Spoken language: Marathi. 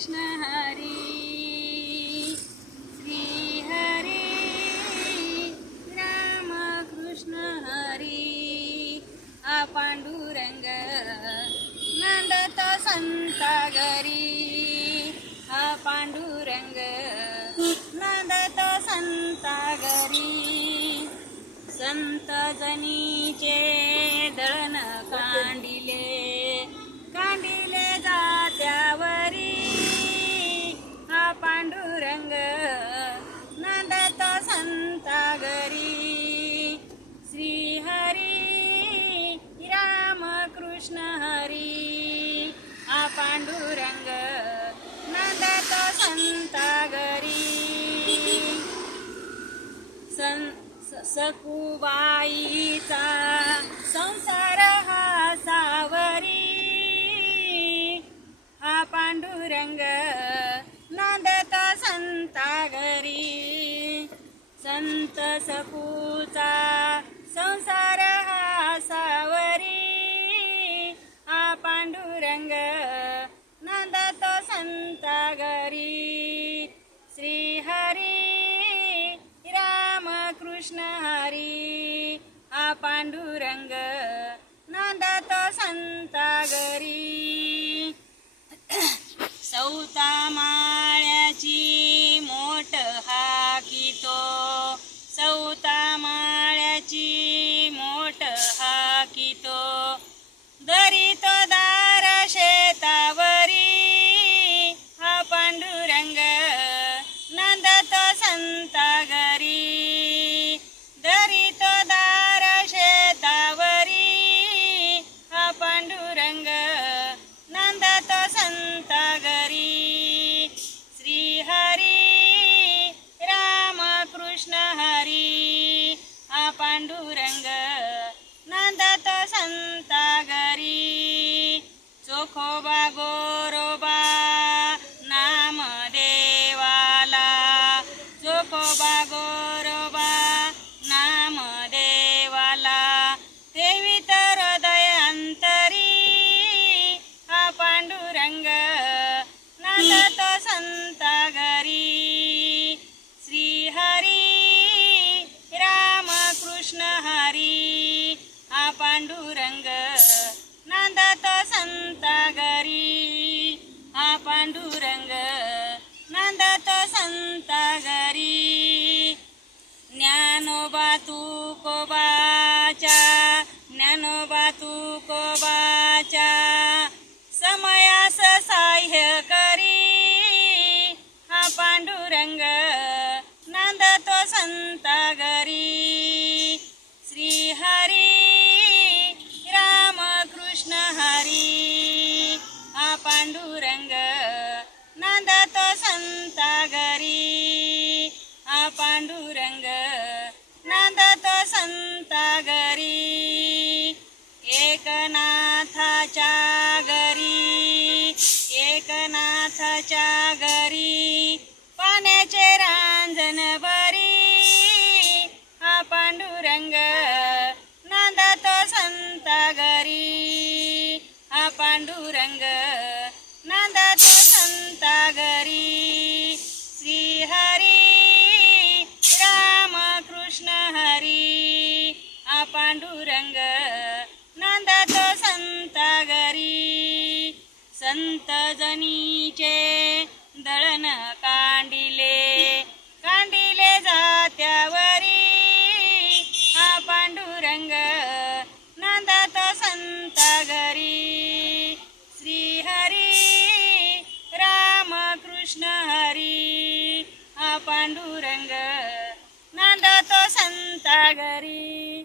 कृष्ण हरी। श्री हरी। राम कृष्ण हरी। पांडुरंग नंदत संता घरी हा पांडुरंग नंदत संता घरी संत जनीचे दळण कांडिले। पांडुरंग नंदत संता घरी सं सकुबाईचा संसार हा सावरी. हा पांडुरंग नांदत संता घरी संत सकूचा संसार संता घरी श्री हरी राम कृष्ण हरी हा पांडुरंग नांदत संता घरी सौता माळ्याची मोठ हाकितो सौता माळ्याची मोठ हाकितो दरी तो दा पांडुरंग नंदत संता घरी चोखोबा गोरोबा नाम देवाला. चोखोबा गोरोबा नाम देवाला. देवी तर हृदयांतरी हा पांडुरंग पांडुरंग नांदत संता घरी हा पांडुरंग नांदत संता घरी ज्ञानोबा तुकोबाच्या ज्ञानोबा तुकोबाच्या. समयास साह्य करी. हा पांडुरंग नांदतो संता घरी श्री पांडुरंग नांदतो संता घरी एकनाथाच्या घरी एकनाथाच्या घरी पाण्याचे रांजन बरी हा पांडुरंग नांदतो संता घरी हा पांडुरंग पांडुरंग नांदतो संता घरी संत जनीचे दळण कांडिले कांडिले जात्यावरी. हा पांडुरंग नांदत संता घरी श्री हरी राम कृष्ण हरी. हा पांडुरंग नांदतो संता घरी